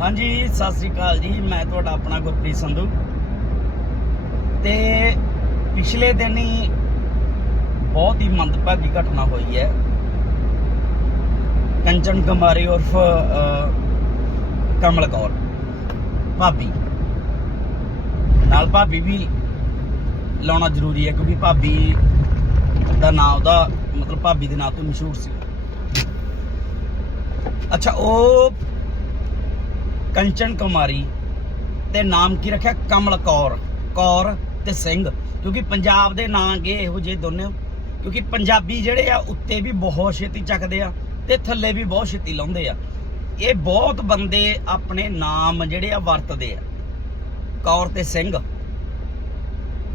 ਹਾਂਜੀ, ਸਤਿ ਸ੍ਰੀ ਅਕਾਲ ਜੀ। ਮੈਂ ਤੁਹਾਡਾ ਆਪਣਾ ਗੁਰਪ੍ਰੀਤ ਸੰਧੂ। ਤੇ ਪਿਛਲੇ ਦਿਨ ਹੀ ਬਹੁਤ ਹੀ ਮੰਦਭਾਗੀ ਘਟਨਾ ਹੋਈ ਹੈ। ਕੰਚਨ ਕੁਮਾਰੀ ਉਰਫ ਕਮਲ ਕੌਰ, ਭਾਬੀ। ਨਾਲ ਭਾਬੀ ਵੀ ਲਾਉਣਾ ਜ਼ਰੂਰੀ ਹੈ, ਕਿਉਂਕਿ ਭਾਬੀ ਦਾ ਨਾਮ ਉਹਦਾ, ਮਤਲਬ ਭਾਬੀ ਦੇ ਨਾਂ ਤੋਂ ਮਸ਼ਹੂਰ ਸੀ। ਅੱਛਾ, ਉਹ ਕੰਚਨ ਕੁਮਾਰੀ ਤੇ ਨਾਮ ਕੀ ਰੱਖਿਆ? ਕਮਲ ਕੌਰ। ਕੌਰ ਤੇ ਸਿੰਘ। ਕਿਉਂਕਿ ਪੰਜਾਬ ਦੇ ਨਾਂ ਗਏ ਇਹੋ ਜਿਹੇ ਦੋਨੇ ਕਿਉਂਕਿ ਪੰਜਾਬੀ ਜਿਹੜੇ ਆ, ਉੱਤੇ ਵੀ ਬਹੁਤ ਛੇਤੀ ਚੱਕਦੇ ਆ ਤੇ ਥੱਲੇ ਵੀ ਬਹੁਤ ਛੇਤੀ ਲਾਉਂਦੇ ਆ। ਇਹ ਬਹੁਤ ਬੰਦੇ ਆਪਣੇ ਨਾਮ ਜਿਹੜੇ ਆ, ਵਰਤਦੇ ਆ। ਕੌਰ ਤੇ ਸਿੰਘ।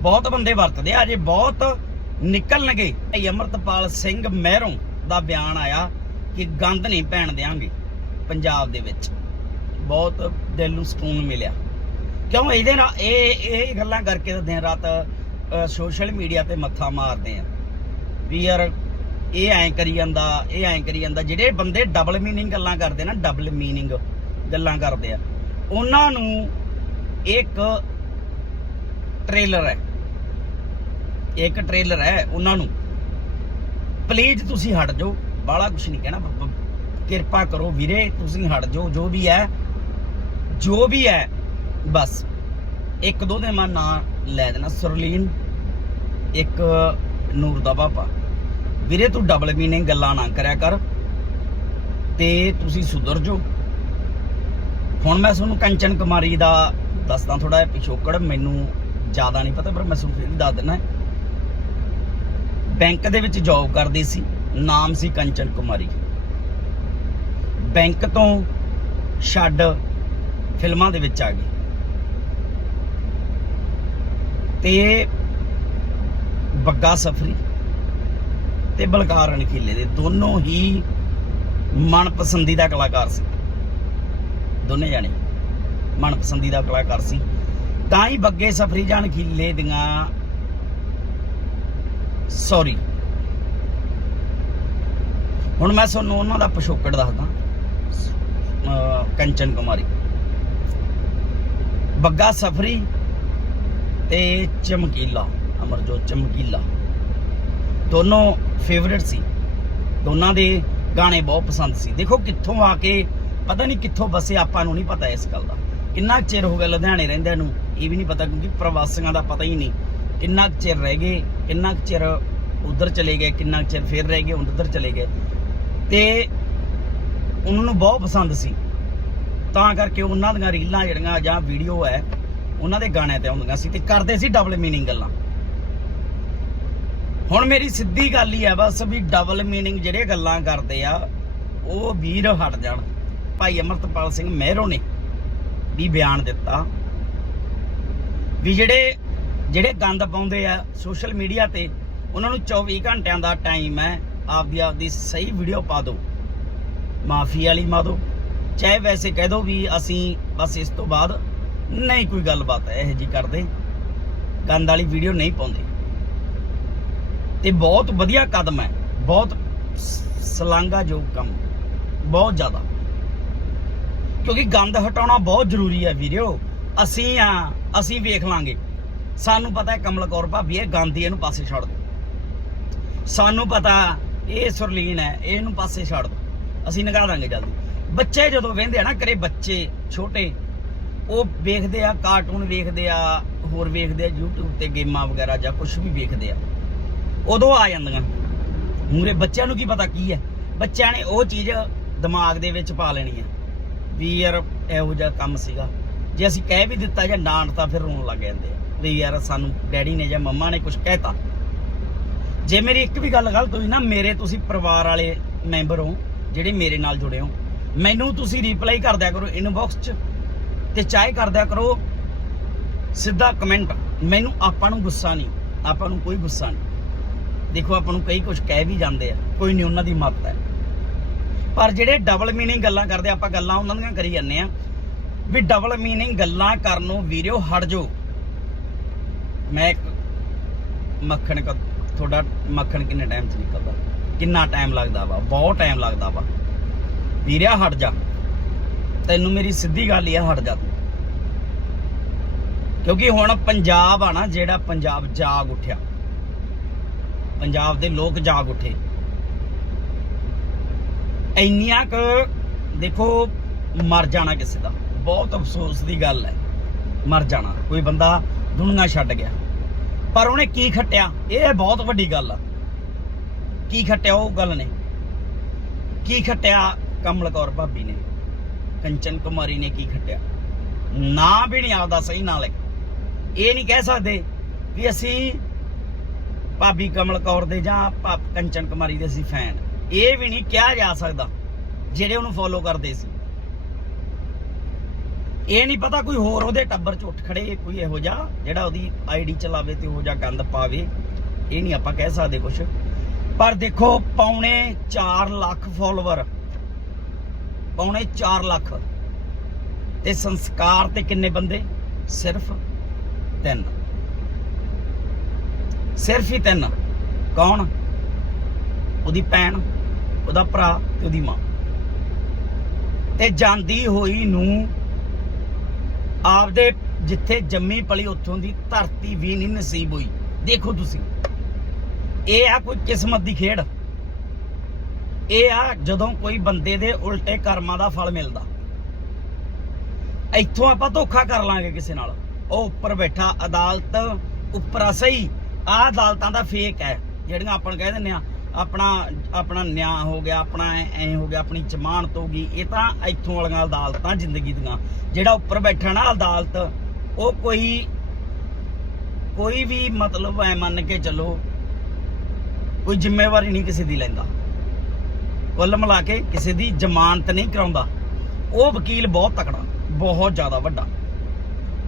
ਬਹੁਤ ਬੰਦੇ ਵਰਤਦੇ ਆ। ਅਜੇ ਬਹੁਤ ਨਿਕਲਣਗੇ। ਭਾਈ ਅਮਰਤਪਾਲ ਸਿੰਘ ਮਹਿਰੋਂ ਦਾ ਬਿਆਨ ਆਇਆ ਕਿ ਗੰਦ ਨਹੀਂ ਪੈਣ ਦੇਾਂਗੇ ਪੰਜਾਬ ਦੇ ਵਿੱਚ। ਬਹੁਤ ਦਿਲ ਨੂੰ ਸਕੂਨ ਮਿਲਿਆ। ਕਿਉਂ? ਇਹਦੇ ਨਾਲ ਇਹ ਇਹ ਗੱਲਾਂ ਕਰਕੇ ਤਾਂ ਦਿਨ ਰਾਤ ਸੋਸ਼ਲ ਮੀਡੀਆ ਤੇ ਮੱਥਾ ਮਾਰਦੇ ਆ। ਵੀ ਯਾਰ, ਇਹ ਐਂ ਕਰੀ ਜਾਂਦਾ, ਇਹ ਐਂ ਕਰੀ ਜਾਂਦਾ। ਜਿਹੜੇ ਬੰਦੇ ਡਬਲ ਮੀਨਿੰਗ ਗੱਲਾਂ ਕਰਦੇ ਨਾ ਡਬਲ ਮੀਨਿੰਗ ਗੱਲਾਂ ਕਰਦੇ ਆ, ਉਹਨਾਂ ਨੂੰ ਇੱਕ ਟ੍ਰੇਲਰ ਹੈ। ਇੱਕ ਟ੍ਰੇਲਰ ਹੈ ਉਹਨਾਂ ਨੂੰ। ਪਲੀਜ਼ ਤੁਸੀਂ ਹਟ ਜਾਓ। ਬਾਲਾ ਕੁਛ ਨਹੀਂ ਕਹਿਣਾ। ਕਿਰਪਾ ਕਰੋ ਵੀਰੇ, ਤੁਸੀਂ ਹਟ ਜਾਓ। ਜੋ ਵੀ ਹੈ ਜੋ ਵੀ ਹੈ, ਬਸ। ਇੱਕ ਦੋ ਦੇ ਮੈਂ ਨਾਂ ਲੈ ਦੇਣਾ। ਸੁਰਲੀਨ, ਇੱਕ ਨੂਰ ਦਾ ਪਾਪਾ। ਵੀਰੇ, ਤੂੰ ਡਬਲ ਮੀਨਿੰਗ ਗੱਲਾਂ ਨਾ ਕਰਿਆ ਕਰ। ਤੇ ਤੁਸੀਂ ਸੁਧਰ ਜਾਓ। ਹੁਣ ਮੈਂ ਤੁਹਾਨੂੰ ਕੰਚਨ ਕੁਮਾਰੀ ਦਾ ਦੱਸਦਾ ਥੋੜਾ ਜਿਹਾ ਪਿਛੋਕੜ। ਮੈਨੂੰ ਜ਼ਿਆਦਾ ਨਹੀਂ ਪਤਾ, ਪਰ ਮੈਂ ਤੁਹਾਨੂੰ ਫਿਰ ਦੱਸ ਦਿੰਦਾ। ਬੈਂਕ ਦੇ ਵਿੱਚ ਜੌਬ ਕਰਦੀ ਸੀ। ਨਾਮ ਸੀ ਕੰਚਨ ਕੁਮਾਰੀ। ਬੈਂਕ ਤੋਂ ਛੱਡ ਫਿਲਮਾਂ ਦੇ ਵਿੱਚ ਆ ਗਈ। ਤੇ ਬੱਗਾ ਸਫਰੀ ਤੇ ਬਲਕਾਰ ਅਣਖੀਲੇ ਦੇ ਦੋਨੋਂ ਹੀ ਮਨਪਸੰਦੀਦਾ ਕਲਾਕਾਰ ਸੀ। ਦੋਨੇ ਜਾਣੇ ਮਨਪਸੰਦੀਦਾ ਕਲਾਕਾਰ ਸੀ। ਤਾਂ ਹੀ ਬੱਗੇ ਸਫਰੀ ਜਾਣ ਖੀਲੇ ਦੀਆਂ ਸੌਰੀ। ਹੁਣ ਮੈਂ ਤੁਹਾਨੂੰ ਉਹਨਾਂ ਦਾ ਪਿਛੋਕੜ ਦੱਸਦਾ। ਕੰਚਨ ਕੁਮਾਰੀ। ਬੱਗਾ ਸਫਰੀ ਤੇ ਚਮਕੀਲਾ, ਅਮਰਜੋਤ ਚਮਕੀਲਾ। ਦੋਨੋਂ ਫੇਵਰਿਟ ਸੀ। ਦੋਨਾਂ ਦੇ ਗਾਣੇ ਬਹੁਤ ਪਸੰਦ ਸੀ। ਦੇਖੋ ਕਿੱਥੋਂ ਆ ਕੇ, ਪਤਾ ਨਹੀਂ ਕਿੱਥੋਂ ਬਸੇ, ਆਪਾਂ ਨੂੰ ਨਹੀਂ ਪਤਾ ਇਸ ਗੱਲ ਦਾ। ਕਿੰਨਾ ਕੁ ਚਿਰ ਹੋ ਗਿਆ ਲੁਧਿਆਣੇ ਰਹਿੰਦਿਆਂ ਨੂੰ, ਇਹ ਵੀ ਨਹੀਂ ਪਤਾ, ਕਿਉਂਕਿ ਪ੍ਰਵਾਸੀਆਂ ਦਾ ਪਤਾ ਹੀ ਨਹੀਂ। ਕਿੰਨਾ ਕੁ ਚਿਰ ਰਹਿ ਗਏ, ਕਿੰਨਾ ਕੁ ਚਿਰ ਉਧਰ ਚਲੇ ਗਏ, ਕਿੰਨਾ ਕੁ ਚਿਰ ਫੇਰ ਰਹਿ ਗਏ ਉਧਰ ਚਲੇ ਗਏ। ਤੇ ਉਹਨਾਂ ਨੂੰ ਬਹੁਤ ਪਸੰਦ ਸੀ। ਤਾਂ ਕਰਕੇ ਉਹਨਾਂ ਦੀਆਂ ਰੀਲਾਂ ਜਿਹੜੀਆਂ ਜਾਂ ਵੀਡੀਓ ਹੈ, ਉਹਨਾਂ ਦੇ ਗਾਣਿਆਂ ਤੇ ਆਉਂਦੀਆਂ ਸੀ ਤੇ ਕਰਦੇ ਸੀ ਡਬਲ ਮੀਨਿੰਗ ਗੱਲਾਂ। ਹੁਣ ਮੇਰੀ ਸਿੱਧੀ ਗੱਲ ਹੀ ਹੈ ਬਸ ਵੀ ਡਬਲ ਮੀਨਿੰਗ ਜਿਹੜੇ ਗੱਲਾਂ ਕਰਦੇ ਆ, ਉਹ ਵੀਰ ਹਟ ਜਾਣ। ਭਾਈ ਅਮਰਤਪਾਲ ਸਿੰਘ ਮਹਿਰੋ ਨੇ ਵੀ ਬਿਆਨ ਦਿੱਤਾ ਵੀ ਜਿਹੜੇ ਜਿਹੜੇ ਗੰਦ ਪਾਉਂਦੇ ਆ ਸੋਸ਼ਲ ਮੀਡੀਆ ਤੇ, ਉਹਨਾਂ ਨੂੰ 24 ਘੰਟਿਆਂ ਦਾ ਟਾਈਮ ਹੈ, ਆਪਦੀ ਆਪਦੀ ਸਹੀ ਵੀਡੀਓ ਪਾ ਦਿਓ। ਮਾਫੀ ਵਾਲੀ ਮਾ ਦਿਓ। ਚਾਹੇ ਵੈਸੇ ਕਹਿ ਦੋ ਵੀ ਅਸੀਂ ਬਸ ਇਸ ਤੋਂ ਬਾਅਦ ਨਹੀਂ ਕੋਈ ਗੱਲਬਾਤ ਇਹੋ ਜੀ ਕਰਦੇ। ਗੰਦ ਵਾਲੀ ਵੀਡੀਓ ਨਹੀਂ ਪਾਉਂਦੇ। ਤੇ ਬਹੁਤ ਵਧੀਆ ਕਦਮ ਹੈ। ਬਹੁਤ ਸਲਾਂਗਾ ਜੋ ਕੰਮ ਬਹੁਤ ਜ਼ਿਆਦਾ। ਕਿਉਂਕਿ ਗੰਦ ਹਟਾਉਣਾ ਬਹੁਤ ਜ਼ਰੂਰੀ ਹੈ ਵੀਰਿਓ ਅਸੀਂ ਆ ਅਸੀਂ ਵੇਖ ਲਾਂਗੇ। ਸਾਨੂੰ ਪਤਾ ਹੈ ਕਮਲ ਕੌਰ ਭਾਬੀ, ਇਹ ਗੰਦ ਇਹਨੂੰ ਪਾਸੇ ਛੱਡ ਦੋ। ਸਾਨੂੰ ਪਤਾ ਇਹ ਸੁਰਲੀਨ ਹੈ, ਇਹਨੂੰ ਪਾਸੇ ਛੱਡ ਦੋ। ਅਸੀਂ ਨਿਕਾਲ ਦਾਂਗੇ ਜਲਦੀ। ਬੱਚੇ ਜਦੋਂ ਵੇਂਦੇ ਆ ਨਾ ਕਰੇ ਬੱਚੇ ਛੋਟੇ, ਉਹ ਵੇਖਦੇ ਆ ਕਾਰਟੂਨ ਵੇਖਦੇ ਆ, ਹੋਰ ਵੇਖਦੇ ਆ, YouTube ਤੇ ਗੇਮਾਂ ਵਗੈਰਾ ਜਾਂ ਕੁਝ ਵੀ ਵੇਖਦੇ ਆ, ਉਦੋਂ ਆ ਜਾਂਦੀਆਂ। ਮੂਰੇ ਬੱਚਿਆਂ ਨੂੰ ਕੀ ਪਤਾ ਕੀ ਹੈ? ਬੱਚਿਆਂ ਨੇ ਉਹ ਚੀਜ਼ ਦਿਮਾਗ ਦੇ ਵਿੱਚ ਪਾ ਲੈਣੀ ਹੈ ਵੀ ਯਾਰ ਇਹੋ ਜਿਹਾ ਕੰਮ ਸੀਗਾ। ਜੇ ਅਸੀਂ ਕਹਿ ਵੀ ਦਿੱਤਾ ਜਾਂ ਡਾਂਟਤਾ ਫਿਰ ਰੋਣ ਲੱਗ ਜਾਂਦੇ ਆ ਵੀ ਯਾਰ ਸਾਨੂੰ ਡੈਡੀ ਨੇ ਜਾਂ ਮੰਮਾ ਨੇ ਕੁਝ ਕਹਿਤਾ। ਜੇ ਮੇਰੀ ਇੱਕ ਵੀ ਗੱਲ ਗਲਤ ਹੋਈ ਨਾ, ਮੇਰੇ ਤੁਸੀਂ ਪਰਿਵਾਰ ਵਾਲੇ ਮੈਂਬਰ ਹੋ, ਜਿਹੜੇ ਮੇਰੇ ਨਾਲ ਜੁੜੇ ਹੋ ਮੈਨੂੰ ਤੁਸੀਂ ਰਿਪਲਾਈ ਕਰਦਿਆ ਕਰੋ ਇਨਬਾਕਸ 'ਚ ਤੇ ਚਾਹੇ ਕਰਦਿਆ ਕਰੋ ਸਿੱਧਾ ਕਮੈਂਟ ਮੈਨੂੰ ਆਪਾਂ ਨੂੰ ਗੁੱਸਾ ਨਹੀਂ, ਆਪਾਂ ਨੂੰ ਕੋਈ ਗੁੱਸਾ ਨਹੀਂ। ਦੇਖੋ ਆਪਾਂ ਨੂੰ ਕਈ ਕੁਝ ਕਹਿ ਵੀ ਜਾਂਦੇ ਆ, ਕੋਈ ਨਹੀਂ ਉਹਨਾਂ ਦੀ ਮੱਤ ਹੈ। ਪਰ ਜਿਹੜੇ ਡਬਲ ਮੀਨਿੰਗ ਗੱਲਾਂ ਕਰਦੇ ਆਪਾਂ ਗੱਲਾਂ ਉਹਨਾਂ ਦੀਆਂ ਕਰੀ ਜਾਂਦੇ ਆ। ਵੀ ਡਬਲ ਮੀਨਿੰਗ ਗੱਲਾਂ ਕਰਨੋਂ ਵੀਰਿਓ ਹਟ ਜਾਓ। ਮੈਂ ਇੱਕ ਮੱਖਣ ਕਾ ਤੁਹਾਡਾ ਮੱਖਣ ਕਿੰਨੇ ਟਾਈਮ ਚ ਨਿਕਲਦਾ? ਕਿੰਨਾ ਟਾਈਮ ਲੱਗਦਾ ਵਾ? ਬਹੁਤ ਟਾਈਮ ਲੱਗਦਾ ਵਾ। ਵੀਰਿਆ, ਹਟ ਜਾ। ਤੈਨੂੰ ਮੇਰੀ ਸਿੱਧੀ ਗੱਲ ਹੀ ਆ, ਹਟ ਜਾ ਕਿਉਂਕਿ ਹੁਣ ਪੰਜਾਬ ਆ ਨਾ, ਜਿਹੜਾ ਪੰਜਾਬ ਜਾਗ ਉੱਠਿਆ। ਪੰਜਾਬ ਦੇ ਲੋਕ ਜਾਗ ਉੱਠੇ। ਇੰਨੀਆਂ ਕੁ, ਦੇਖੋ, ਮਰ ਜਾਣਾ ਕਿਸੇ ਦਾ। ਬਹੁਤ ਅਫਸੋਸ ਦੀ ਗੱਲ ਹੈ। ਮਰ ਜਾਣਾ। ਕੋਈ ਬੰਦਾ ਦੁਨੀਆ ਛੱਡ ਗਿਆ। ਪਰ ਉਹਨੇ ਕੀ ਖੱਟਿਆ? ਇਹ ਬਹੁਤ ਵੱਡੀ ਗੱਲ ਆ। ਕੀ ਖੱਟਿਆ ਉਹ ਗੱਲ ਨੇ? ਕੀ ਖੱਟਿਆ ਕਮਲ ਕੌਰ ਭਾਬੀ ਨੇ। ਕੰਚਨ ਕੁਮਾਰੀ ਨੇ ਕੀ ਖੱਟਿਆ? ਨਾ ਵੀ ਨਹੀਂ ਆਪਦਾ ਸਹੀ ਨਾਲ ਇਹ ਨਹੀਂ ਕਹਿ ਸਕਦੇ ਵੀ ਅਸੀਂ ਭਾਬੀ ਕਮਲ ਕੌਰ ਦੇ ਜਾਂ ਭਾ- ਕੰਚਨ ਕੁਮਾਰੀ ਦੇ ਅਸੀਂ ਫੈਨ ਇਹ ਵੀ ਨਹੀਂ ਕਿਹਾ ਜਾ ਸਕਦਾ ਜਿਹੜੇ ਉਹਨੂੰ ਫੋਲੋ ਕਰਦੇ ਸੀ। ਇਹ ਨਹੀਂ ਪਤਾ ਕੋਈ ਹੋਰ ਉਹਦੇ ਟੱਬਰ ਚ ਉੱਠ ਖੜੇ, ਕੋਈ ਇਹੋ ਜਿਹਾ ਜਿਹੜਾ ਉਹਦੀ ਆਈਡੀ ਚਲਾਵੇ ਤੇ ਉਹੋ ਜਿਹਾ ਗੰਦ ਪਾਵੇ। ਇਹ ਨਹੀਂ ਆਪਾਂ ਕਹਿ ਸਕਦੇ ਕੁਝ ਪਰ ਦੇਖੋ, ਪੌਣੇ 4 ਲੱਖ ਫੋਲੋਵਰ ਪੌਣੇ 4 ਲੱਖ। ਤੇ ਸੰਸਕਾਰ ਤੇ ਕਿੰਨੇ ਬੰਦੇ? ਸਿਰਫ ਤਿੰਨ। ਸਿਰਫ ਹੀ ਤਿੰਨ। ਕੌਣ? ਉਹਦੀ ਭੈਣ, ਉਹਦਾ ਭਰਾ ਤੇ ਉਹਦੀ ਮਾਂ। ਤੇ ਜਾਂਦੀ ਹੋਈ ਨੂੰ ਆਪਦੇ ਜਿੱਥੇ ਜੰਮੀ ਪਲੀ ਉੱਥੋਂ ਦੀ ਧਰਤੀ ਵੀ ਨਹੀਂ ਨਸੀਬ ਹੋਈ। ਦੇਖੋ ਤੁਸੀਂ। ਇਹ ਆ ਕੋਈ ਕਿਸਮਤ ਦੀ ਖੇਡ। ਇਹ ਆ ਜਦੋਂ ਕੋਈ ਬੰਦੇ ਦੇ ਉਲਟੇ ਕਰਮਾਂ ਦਾ ਫਲ ਮਿਲਦਾ। ਇੱਥੋਂ ਆਪਾਂ ਧੋਖਾ ਕਰ ਲਾਂਗੇ ਕਿਸੇ ਨਾਲ। ਉਹ ਉੱਪਰ ਬੈਠਾ, ਅਦਾਲਤ ਉੱਪਰ ਸਹੀ। ਆ ਅਦਾਲਤਾਂ ਦਾ ਫੇਕ ਹੈ। ਜਿਹੜੀਆਂ ਆਪਾਂ ਕਹਿ ਦਿੰਦੇ ਆ, ਆਪਣਾ ਆਪਣਾ ਨਿਆਂ ਹੋ ਗਿਆ, ਆਪਣਾ ਐ ਹੋ ਗਿਆ, ਆਪਣੀ ਜ਼ਮਾਨਤ ਹੋ ਗਈ, ਇਹ ਤਾਂ ਇੱਥੋਂ ਵਾਲੀਆਂ ਅਦਾਲਤਾਂ ਜ਼ਿੰਦਗੀ ਦੀਆਂ। ਜਿਹੜਾ ਉੱਪਰ ਬੈਠਾ ਨਾ ਅਦਾਲਤ, ਉਹ ਕੋਈ ਕੋਈ ਵੀ ਮਤਲਬ ਐ ਮੰਨ ਕੇ ਚੱਲੋ, ਕੋਈ ਜ਼ਿੰਮੇਵਾਰੀ ਨਹੀਂ ਕਿਸੇ ਦੀ ਲੈਂਦਾ। ਕੁੱਲ ਮਿਲਾ ਕੇ ਕਿਸੇ ਦੀ ਜ਼ਮਾਨਤ ਨਹੀਂ ਕਰਾਉਂਦਾ। ਉਹ ਵਕੀਲ ਬਹੁਤ ਤਕੜਾ, ਬਹੁਤ ਜ਼ਿਆਦਾ ਵੱਡਾ।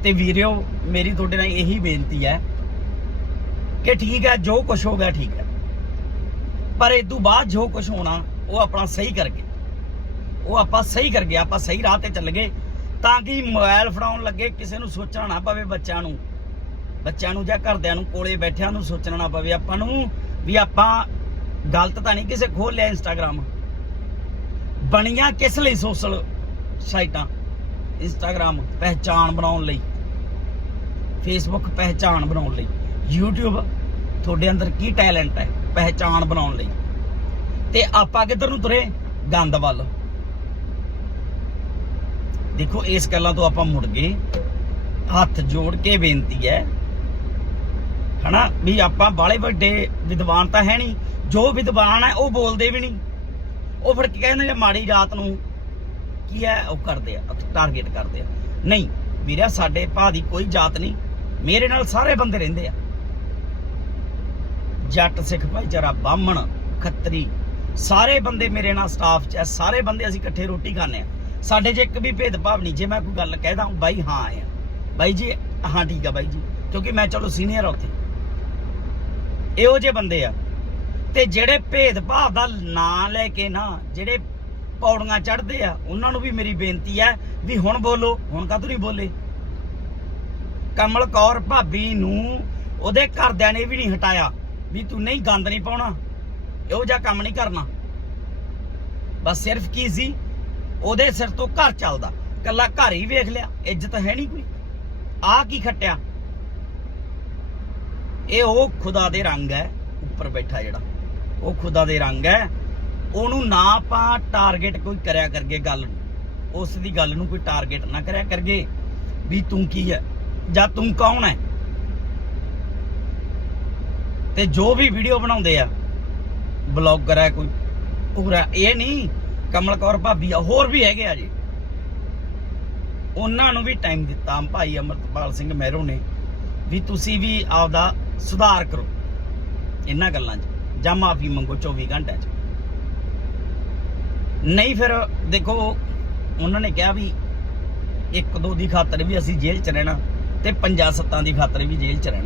ਤੇ ਵੀਰਿਓ, ਮੇਰੀ ਤੁਹਾਡੇ ਨਾਲ ਇਹੀ ਬੇਨਤੀ ਹੈ ਕਿ ਠੀਕ ਹੈ, ਜੋ ਕੁਝ ਹੋ ਗਿਆ ਠੀਕ ਹੈ। ਪਰ ਇਸ ਤੋਂ ਬਾਅਦ ਜੋ ਕੁਝ ਹੋਣਾ, ਉਹ ਆਪਣਾ ਸਹੀ ਕਰਕੇ। ਉਹ ਆਪਾਂ ਸਹੀ ਕਰ ਗਏ ਆਪਾਂ ਸਹੀ ਰਾਹ ਤੇ ਚੱਲ ਗਏ ਤਾਂ ਕਿ ਮੋਬਾਈਲ ਫੜਾਉਣ ਲੱਗੇ, ਕਿਸੇ ਨੂੰ ਸੋਚਣਾ ਨਾ ਪਵੇ ਬੱਚਿਆਂ ਨੂੰ। ਬੱਚਿਆਂ ਨੂੰ ਜਾਂ ਘਰਦਿਆਂ ਨੂੰ, ਕੋਲੇ ਬੈਠਿਆਂ ਨੂੰ ਸੋਚਣਾ ਨਾ ਪਵੇ ਆਪਾਂ ਨੂੰ, ਵੀ ਆਪਾਂ ਗਲਤ ਤਾਂ ਨਹੀਂ ਕਿਸੇ ਖੋਲ ਲਿਆ ਇੰਸਟਾਗ੍ਰam ਬਣੀਆਂ ਕਿਸ ਲਈ ਸੋਸ਼ਲ ਸਾਈਟਾਂ? ਇੰਸਟਾਗ੍ਰam ਪਹਿਚਾਣ ਬਣਾਉਣ ਲਈ। ਫੇਸਬੁੱਕ ਪਹਿਚਾਣ ਬਣਾਉਣ ਲਈ। YouTube, ਤੁਹਾਡੇ ਅੰਦਰ ਕੀ ਟੈਲੈਂਟ ਹੈ? ਪਹਿਚਾਣ ਬਣਾਉਣ ਲਈ। ਤੇ ਆਪਾਂ ਕਿੱਧਰ ਨੂੰ ਤੁਰੇ? ਗੰਦ ਵੱਲ। ਦੇਖੋ, ਇਸ ਗੱਲਾਂ ਤੋਂ ਆਪਾਂ ਮੁੜ ਗਏ। ਹੱਥ ਜੋੜ ਕੇ ਬੇਨਤੀ ਹੈ, ਹਨਾ, ਵੀ ਆਪਾਂ ਬਾਲੇ ਵੱਡੇ ਵਿਦਵਾਨ ਤਾਂ ਹੈ ਨਹੀਂ। ਜੋ ਵਿਦਵਾਨ ਹੈ, ਉਹ ਬੋਲਦੇ ਵੀ ਨਹੀਂ। ਉਹ ਫਿਰ ਕੀ ਕਹਿੰਦੇ ਨੇ ਮਾੜੀ ਰਾਤ ਨੂੰ ਕੀ ਹੈ, ਉਹ ਕਰਦੇ ਆ ਟਾਰਗੇਟ ਕਰਦੇ ਆ। ਨਹੀਂ, ਵੀਰਿਆ, ਸਾਡੇ ਭਾ ਦੀ ਕੋਈ ਜਾਤ ਨਹੀਂ, ਮੇਰੇ ਨਾਲ ਸਾਰੇ ਬੰਦੇ ਰਹਿੰਦੇ ਆ। ਜੱਟ ਸਿੱਖ ਭਾਈਚਾਰਾ ਬਾਹਮਣ, ਖੱਤਰੀ, ਸਾਰੇ ਬੰਦੇ ਮੇਰੇ ਨਾਲ ਸਟਾਫ 'ਚ ਆ ਸਾਰੇ ਬੰਦੇ ਅਸੀਂ ਇਕੱਠੇ ਰੋਟੀ ਖਾਂਦੇ ਆ। ਸਾਡੇ 'ਚ ਇੱਕ ਵੀ ਭੇਦਭਾਵ ਨਹੀਂ, ਜੇ ਮੈਂ ਕੋਈ ਗੱਲ ਕਹਿਦਾ ਬਾਈ ਹਾਂ ਆ। ਬਾਈ ਜੀ, ਹਾਂ ਠੀਕ ਆ ਬਾਈ ਜੀ, ਕਿਉਂਕਿ ਮੈਂ ਚਲੋ ਸੀਨੀਅਰ ਆ ਉੱਥੇ। ਇਹੋ ਜਿਹੇ ਬੰਦੇ ਆ। ਤੇ ਜਿਹੜੇ ਭੇਦਭਾਵ ਦਾ ਨਾਂ ਲੈ ਕੇ ਨਾ ਜਿਹੜੇ ਪੌੜੀਆਂ ਚੜਦੇ ਆ, ਉਹਨਾਂ ਨੂੰ ਵੀ ਮੇਰੀ ਬੇਨਤੀ ਹੈ ਵੀ ਹੁਣ ਬੋਲੋ, ਹੁਣ ਕਦੋਂ ਨਹੀਂ ਬੋਲੇ? ਕਮਲ ਕੌਰ ਭਾਬੀ ਨੂੰ ਉਹਦੇ ਘਰਦਿਆਂ ਨੇ ਵੀ ਨਹੀਂ ਹਟਾਇਆ ਵੀ ਤੂੰ ਨਹੀਂ ਗੰਦ ਨਹੀਂ ਪਾਉਣਾ, ਇਹੋ ਜਿਹਾ ਕੰਮ ਨਹੀਂ ਕਰਨਾ। ਬਸ ਸਿਰਫ ਕੀ ਸੀ? ਉਹਦੇ ਸਿਰ ਤੋਂ ਘਰ ਚੱਲਦਾ। ਕੱਲਾ ਘਰ ਹੀ ਵੇਖ ਲਿਆ, ਇੱਜ਼ਤ ਹੈ ਨਹੀਂ ਕੋਈ। ਆ ਕੀ ਖੱਟਿਆ? ਇਹ ਉਹ ਖੁਦਾ ਦੇ ਰੰਗ ਹੈ, ਉੱਪਰ ਬੈਠਾ ਜਿਹੜਾ। ਉਹ ਖੁਦਾ ਦੇ ਰੰਗ ਹੈ। ਉਹਨੂੰ ਨਾ ਆਪਾਂ ਟਾਰਗੇਟ ਕੋਈ ਕਰਿਆ ਕਰਗੇ ਗੱਲ ਨੂੰ। ਉਸ ਦੀ ਗੱਲ ਨੂੰ ਕੋਈ ਟਾਰਗੇਟ ਨਾ ਕਰਿਆ ਕਰਗੇ ਵੀ ਤੂੰ ਕੀ ਹੈ ਜਾਂ ਤੂੰ ਕੌਣ ਹੈ। ਤੇ ਜੋ ਵੀ ਵੀਡੀਓ ਬਣਾਉਂਦੇ ਆ ਬਲੌਗਰ ਹੈ ਕੋਈ ਪੂਰਾ ਇਹ ਨਹੀਂ, ਕਮਲ ਕੌਰ ਭਾਬੀ ਆ, ਹੋਰ ਵੀ ਹੈਗੇ ਆ ਜੀ। ਉਹਨਾਂ ਨੂੰ ਵੀ ਟਾਈਮ ਦਿੱਤਾ ਭਾਈ ਅਮਰਤਪਾਲ ਸਿੰਘ ਮਹਿਰੋ ਨੇ ਵੀ ਤੁਸੀਂ ਵੀ ਆਪਦਾ ਸੁਧਾਰ ਕਰੋ। ਇਹਨਾਂ ਗੱਲਾਂ 'ਚ। ਜਾਂ ਮਾਫੀ ਮੰਗੋ 24 ਘੰਟਿਆਂ 'ਚ। ਨਹੀਂ ਫਿਰ ਦੇਖੋ, ਉਹਨਾਂ ਨੇ ਕਿਹਾ ਵੀ ਇੱਕ ਦੋ ਦੀ ਖਾਤਰ ਵੀ ਅਸੀਂ ਜੇਲ੍ਹ 'ਚ ਰਹਿਣਾ ਤੇ ਪੰਜਾਂ ਸੱਤਾਂ ਦੀ ਖਾਤਰ ਵੀ ਜੇਲ੍ਹ 'ਚ ਰਹਿਣਾ।